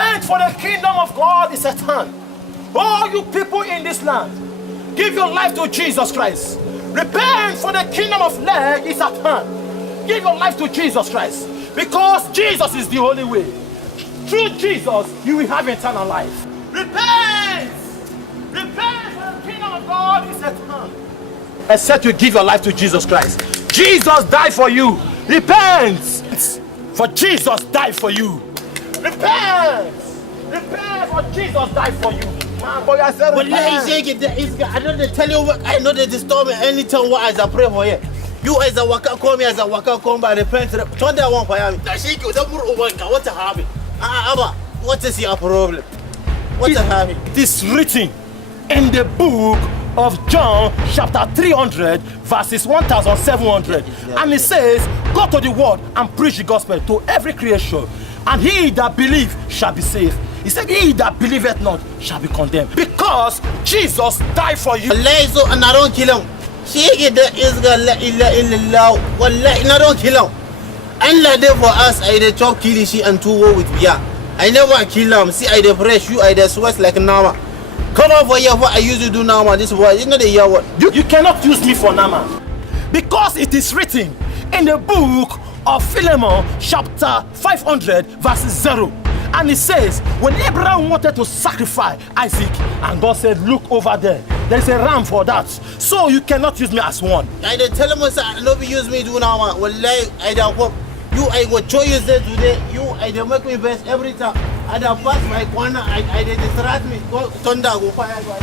Repent, for the kingdom of God is at hand. All you people in this land, give your life to Jesus Christ. Repent, for the kingdom of God is at hand. Give your life to Jesus Christ, because Jesus is the only way. Through Jesus, you will have eternal life. Repent! Repent, for the kingdom of God is at hand. Except you give your life to Jesus Christ. Jesus died for you. Repent! For Jesus died for you. Repent! Repent, for Jesus died for you. Man, boy, I said repent. I know they tell you what, I know they disturb me anytime what as I pray for you. You as a waka call me as a waka come by repent. Turn that one for you. What's a habit? What is your problem? What's a habit? It is written in the book of John chapter 300 verses 1700, and it says, go to the world and preach the gospel to every creation, and he that believe shall be saved. He said, he that believeth not shall be condemned, because Jesus died for you. And I don't kill him. She the Israel I don't kill him. And like for us, I the chop kill she and two war with Bia. I never kill him. See, I the fresh you, I the sweat like Nama. Come over here, what I used to do now, man. This boy, you know the year what? You cannot use me for Nama, because it is written in the book of Philemon chapter 500 verses 0, and it says, when Abraham wanted to sacrifice Isaac, and God said, look over there, there's a ram for that, so you cannot use me as one. I did tell him, I don't use me do now, man. Well, I don't hope you, I will show you there today. You, I don't make me best every time. I don't pass my corner, I did distract me. Go thunder, go fire, go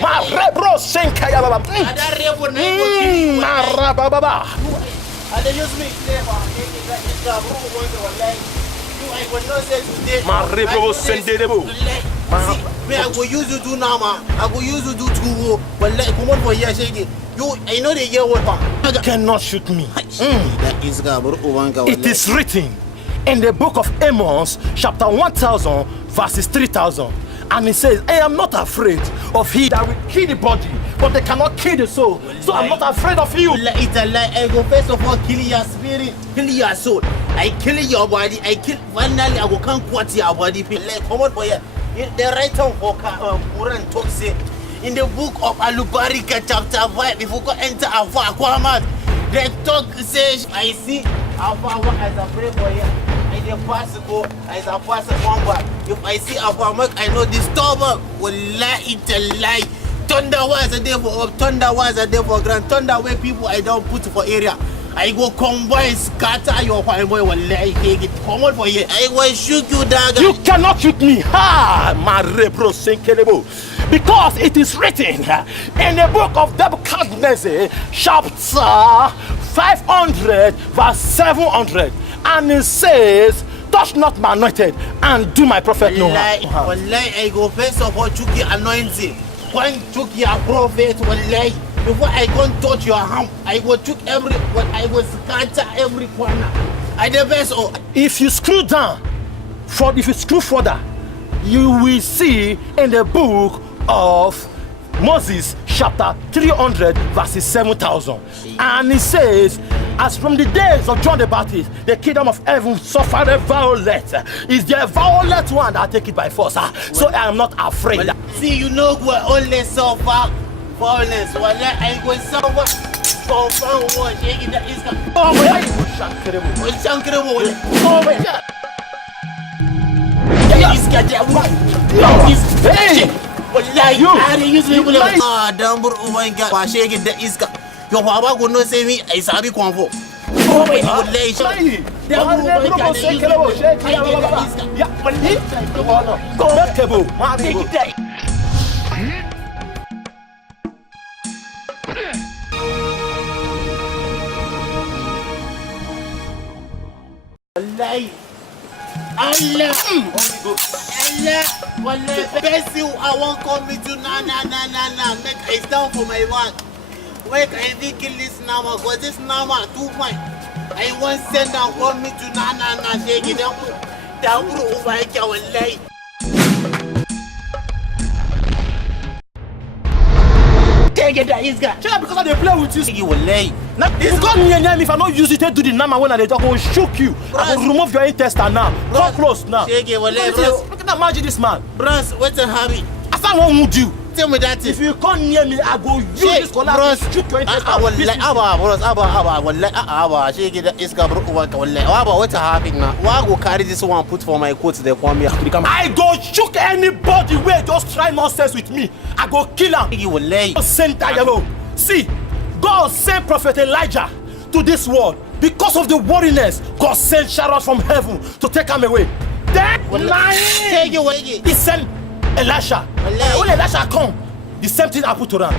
Ma rebro senkaya baba. I don't use me today, man. I will not say today. Ma rebro senderebo. Me, I will use you do now, man. I will use you do two. But like, come on for here, shake it. You, I know the year what. You cannot shoot me. It is written in the book of Amos, chapter 1000, verses 3000. And it says, I am not afraid of he that will kill the body, but they cannot kill the soul. So I'm not afraid of you. It's a lie. I go first of all kill your spirit, kill your soul. I kill your body. I kill finally. I go can't quote your body. Like, come on, boy. The writer for Quran talk say in the book of Alubarika chapter 5, if you go enter Aquaman, the talk says, I see Aquaman as a prayer for you. I pass go as a pass one back. If I see Aquaman, I know this storm will lie. It's a lie. Thunder was a day for thunder was a day for grand thunder where people I don't put for area. I go combine, scatter your fine boy will lie. Take it. Come on for you. I will shoot you, dagger. You cannot shoot me. Ha! My rebro senkelebo. Because it is written in the book of Nebuchadnezzar, chapter 500, verse 700, and it says, touch not my anointed and do my prophet no harm. Wallahi, I go first of all took your anointing. When took your prophet, wallahi, before I can't touch your arm, I will took every, I will scatter every corner. I the best. If you screw down, if you screw further, you will see in the book of Moses chapter 300 verses 7000, and it says, as from the days of John the Baptist, the kingdom of heaven suffered a violence. Is the violent one that take it by force. So I am not afraid. See, you know we only suffer violence. Well, I go suffer for one. Oh my God. Your Baba would not say me, I sabi convo. Oh my God, Allah, best you, I won't come with you, nah, make I stand for my work. Wait, I think kill this number, because this number too fine. I want send and call me to Nana, shake it down over here, wallahi. Shege that is guy. Shege because they play with you. Shege wallahi. Now, you come near me if I don't use it to do the nama when I talk, I will shook you. I will remove your intestine now. Come close now. Shege wallahi, bros. Look at that magic, this man. Bros, what's a hobby? I said what would you? Tell me that. If you come near me, I go use this collar to shoot your intestine. I will like bros, Shege that is guy, bro. What's a hobby now? Why go carry this one put for my coat there for me? I go shook anybody where just try nonsense with me. I go kill him. Shege wallahi. Send yellow. See, God sent Prophet Elijah to this world because of the worriness. God sent Sharon from heaven to take him away. Then he sent Elisha. When Elisha come, the same thing happened to him.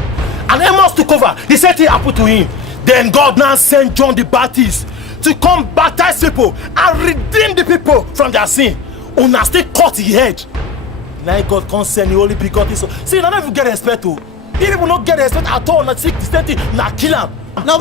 And Amos took over. The same thing happened to him. Then God now sent John the Baptist to come baptize people and redeem the people from their sin. Una still cut his head. Now God can't send the Holy Begotten Son. See, none of you get respect to. People don't get respect at all. Not seek the same thing. Now kill him. No,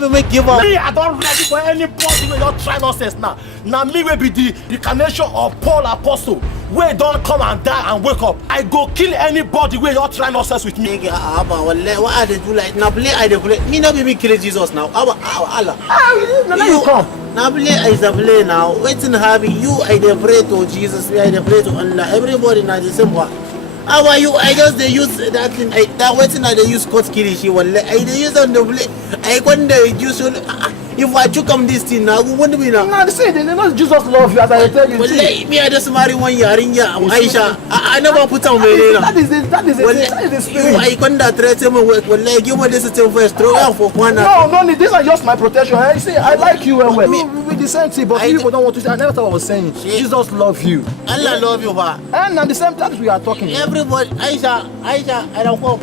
we make give up. Me, I don't ready for anybody who don't try nonsense now. Now me will be the incarnation of Paul Apostle. Where don't come and die and wake up. I go kill anybody where don't try nonsense with me. What are they do like? Now play, I play. Me not be kill Jesus now. Allah. Now you come. Now play is a play now. Waiting happy. You I pray to Jesus. I pray to Allah. Everybody now the same one. How are you? I just they use that thing. That waiting I they use Scott Kirishi. I they use on the play. I wonder use if I took come this thing now, who be now? No, they say they know Jesus love you as I tell you. Well, me I just marry 1 year in Aisha. I never put on me. That is the spirit. I can't threaten me work. Well, give me this thing first. Throw out for one. No, these are just my protection. I say I like you and well. We the same thing, but people don't want to say. I never thought I was saying Jesus love you. Allah love you, pa. And at the same time we are talking. Everybody, Aisha, I don't go.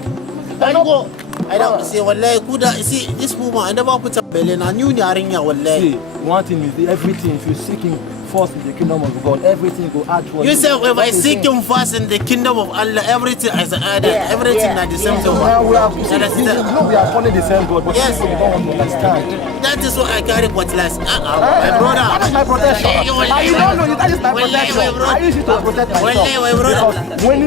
I don't say wallahi kuda see this woman I never put a belly na new nyarinya wallahi. See, one thing is everything if you seek him first in the kingdom of God, everything go add for you. You say if I seek him first in the kingdom of Allah, everything is added. Everything at the same time. We are following the same God, but yes, people don't want to understand. That is what I carry what last. My brother. That is my protection. You don't know that is my protection. I use it to protect myself. My brother. When you